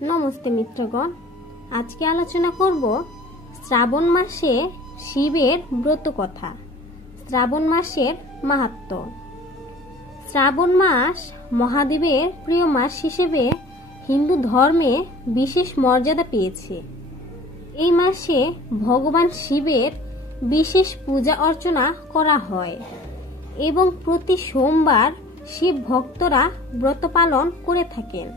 নমস্তে মিত্রগণ, আজকে আলোচনা করব শ্রাবণ মাসে শিবের ব্রত কথা। শ্রাবণ মাসের মাহাত্ম্য। শ্রাবণ মাস মহাদেবের প্রিয় মাস হিসেবে হিন্দু ধর্মে বিশেষ মর্যাদা পেয়েছে। এই মাসে ভগবান শিবের বিশেষ পূজা অর্চনা করা হয় এবং প্রতি সোমবার শিব ভক্তরা ব্রত পালন করে থাকেন।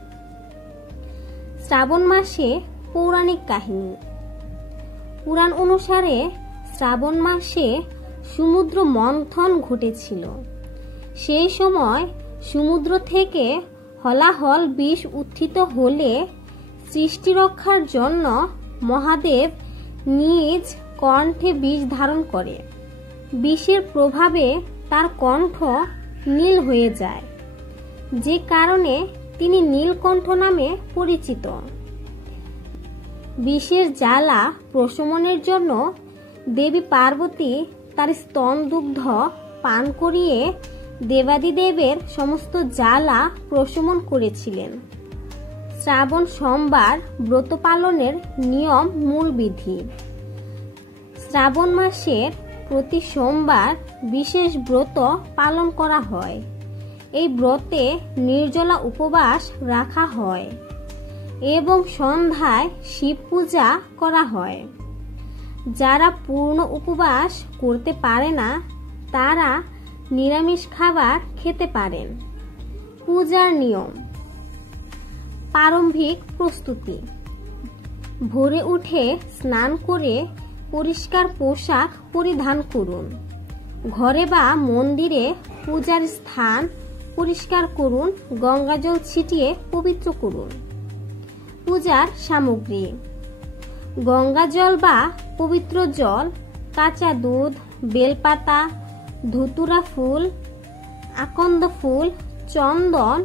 শ্রাবণ মাসে পৌরাণিক কাহিনী। পুরাণ অনুসারে শ্রাবণ মাসে সমুদ্র মন্থন ঘটেছিল। সেই সময় সমুদ্র থেকে হলাহল বিষ উত্থিত হলে সৃষ্টি রক্ষার জন্য মহাদেব নিজ কণ্ঠে বিষ ধারণ করে। বিষের প্রভাবে তার কণ্ঠ নীল হয়ে যায়, যে কারণে তিনি নীলকণ্ঠ নামে পরিচিত। বিষের জ্বালা প্রশমনের জন্য দেবী পার্বতী তার স্তন দুগ্ধ পান করিয়ে দেবাদিদেবের সমস্ত জ্বালা প্রশমন করেছিলেন। শ্রাবণ সোমবার ব্রত পালনের নিয়ম মূল বিধি। শ্রাবণ মাসের প্রতি সোমবার বিশেষ ব্রত পালন করা হয়। এই ব্রতে নির্জলা উপবাস রাখা হয় এবং সন্ধ্যায় শিব পূজা করা হয়। যারা পূর্ণ উপবাস করতে পারে না তারা নিরামিষ খাবার খেতে পারেন। পূজার নিয়ম। প্রারম্ভিক প্রস্তুতি। ভোরে উঠে স্নান করে পরিষ্কার পোশাক পরিধান করুন। ঘরে বা মন্দিরে পূজার স্থান পরিষ্কার করুন, গঙ্গাজল ছিটিয়ে পবিত্র করুন। পূজার সামগ্রী: গঙ্গাজল বা পবিত্র জল, কাঁচা দুধ, বেলপাতা, ধুতুরা ফুল, আকন্দ ফুল, চন্দন,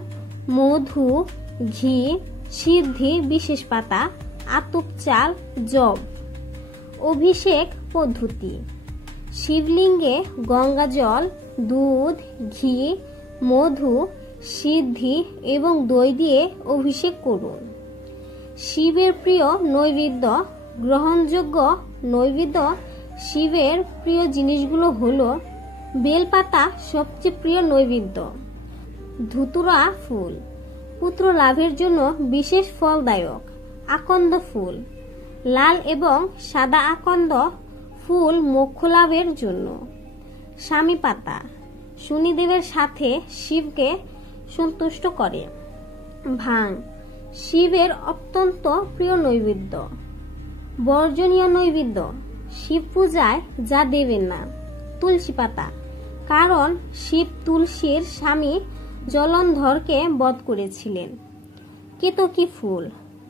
মধু, ঘি, সিদ্ধি বিশেষ পাতা, আতপ চাল, জব। অভিষেক পদ্ধতি: শিবলিঙ্গে গঙ্গাজল, দুধ, ঘি, মধু, সিদ্ধি এবং দই দিয়ে অভিষেক করুন। শিবের প্রিয় নৈবেদ্য। গ্রহণযোগ্য নৈবেদ্য শিবের প্রিয় জিনিসগুলো হলো: বেলপাতা সবচেয়ে প্রিয় নৈবেদ্য। ধুতুরা ফুল পুত্র লাভের জন্য বিশেষ ফলদায়ক। আকন্দ ফুল, লাল এবং সাদা আকন্দ ফুল মোক্ষ লাভের জন্য। স্বামী পাতা শনিদেবের সাথে শিবকে সন্তুষ্ট করে। ভাং শিবের অত্যন্ত প্রিয় নৈবেদ্য। বর্জনীয় নৈবেদ্য: শিব পূজায় যা দেবেন না। তুলসী পাতা, কারণ শিব তুলসীর স্বামী জলন্ধরকে বধ করেছিলেন। কেতকী ফুল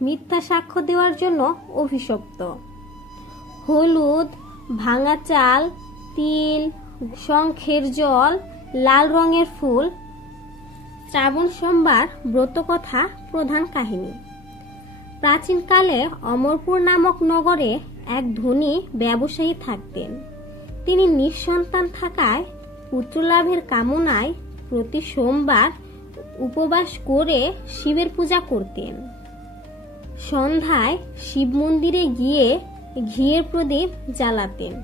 মিথ্যা সাক্ষ্য দেওয়ার জন্য অভিশপ্ত। হলুদ, ভাঙা চাল, তিল, শঙ্খের জল, লাল রঙের ফুল। শ্রাবণ সোমবার ব্রতকথা প্রধান কাহিনী। প্রাচীনকালে অমরপুর নামক নগরে এক ধনী ব্যবসায়ী থাকতেন। তিনি নিঃসন্তান থাকায় পুত্রলাভের কামনায় প্রতি সোমবার উপবাস করে শিবের পূজা করতেন। সন্ধ্যায় শিব মন্দিরে গিয়ে ঘিয়ের প্রদীপ জ্বালাতেন।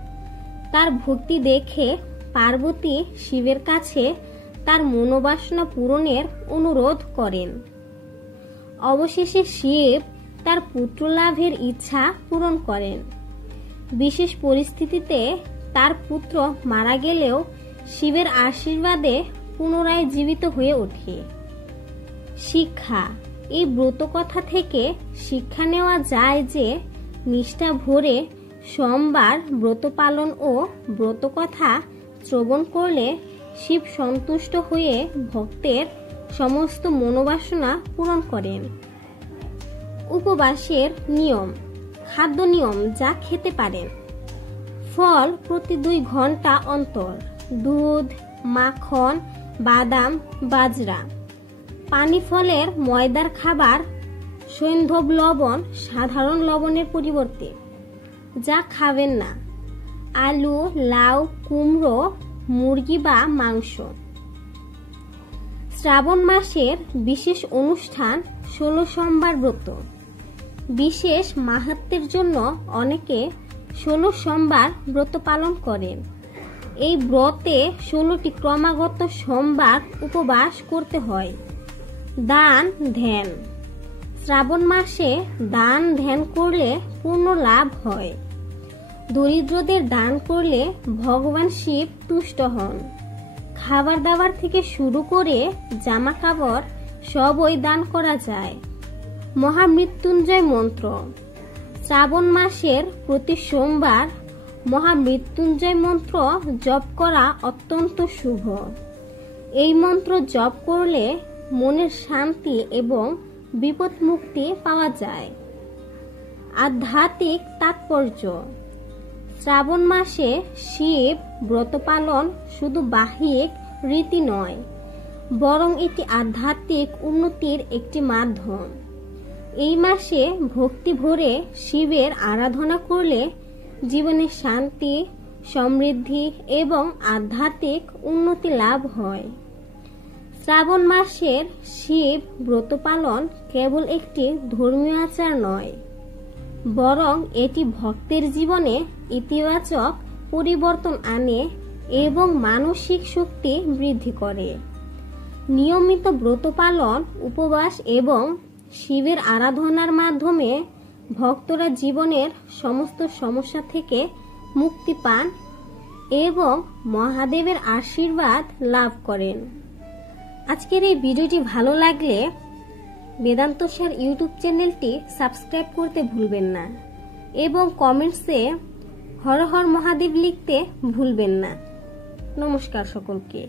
তার ভক্তি দেখে পার্বতী শিবের কাছে তার মনোবাসনা পূরণের অনুরোধ করেন। অবশেষে শিব তার পুত্রলাভের ইচ্ছা পূরণ করেন। বিশেষ পরিস্থিতিতে তার পুত্র মারা গেলেও শিবের আশীর্বাদে পুনরায় জীবিত হয়ে ওঠে। শিক্ষা: এই ব্রতকথা থেকে শিক্ষা নেওয়া যায় যে নিষ্ঠা ভরে সোমবার ব্রত পালন ও ব্রতকথা শ্রবণ করলে শিব সন্তুষ্ট হয়ে ভক্তের সমস্ত মনোবাসনা পূরণ করেন। উপবাসের নিয়ম। খাদ্য নিয়ম যা খেতে পারেন: ফল প্রতি 2 ঘন্টা অন্তর, দুধ, মাখন, বাদাম, বাজরা। পানি ফলের ময়দার খাবার, সৈন্ধব লবণ সাধারণ লবণের পরিবর্তে। যা খাবেন না: আলু, লাউ, কুমড়ো, মুরগি বা মাংস। শ্রাবণ মাসের বিশেষ অনুষ্ঠান 16 সোমবার ব্রত। বিশেষ মাহাত্ম্যের জন্য অনেকে 16 সোমবার ব্রত পালন করেন। এই ব্রতে 16টি ক্রমাগত সোমবার উপবাস করতে হয়। দান ধ্যান। শ্রাবণ মাসে দান ধ্যান করলে পূর্ণ লাভ হয়। দরিদ্রদের দান করলে ভগবান শিব তুষ্ট হন। খাবার দাবার থেকে শুরু করে জামা কাপড় সবই দান করা যায়। মহামৃত্যুঞ্জয় মন্ত্র। শ্রাবণ মাসের প্রতি সোমবার মহামৃত্যুঞ্জয় মন্ত্র জপ করা অত্যন্ত শুভ। এই মন্ত্র জপ করলে মনের শান্তি এবং বিপদ মুক্তি পাওয়া যায়। আধ্যাত্মিক তাৎপর্য। শ্রাবণ মাসে শিব ব্রত পালন শুধু বাহ্যিক রীতি নয়, বরং এটি আধ্যাত্মিক উন্নতির একটি মাধ্যম। এই মাসে ভক্তি ভরে শিবের আরাধনা করলে জীবনে শান্তি, সমৃদ্ধি এবং আধ্যাত্মিক উন্নতি লাভ হয়। শ্রাবণ মাসের শিব ব্রত পালন কেবল একটি ধর্মীয় আচার নয়, বরং এটি ভক্তের জীবনে ইতিবাচক পরিবর্তন আনে এবং মানসিক শক্তি বৃদ্ধি করে। নিয়মিত ব্রত পালন, উপবাস এবং শিবের আরাধনার মাধ্যমে ভক্তরা জীবনের সমস্ত সমস্যা থেকে মুক্তি পান এবং মহাদেবের আশীর্বাদ লাভ করেন। আজকের এই ভিডিওটি ভালো লাগলে বেদান্তসার ইউটিউব চ্যানেলটি সাবস্ক্রাইব করতে ভুলবেন না এবং কমেন্টসে হর হর মহাদেব লিখতে ভুলবেন না। নমস্কার সকলকে।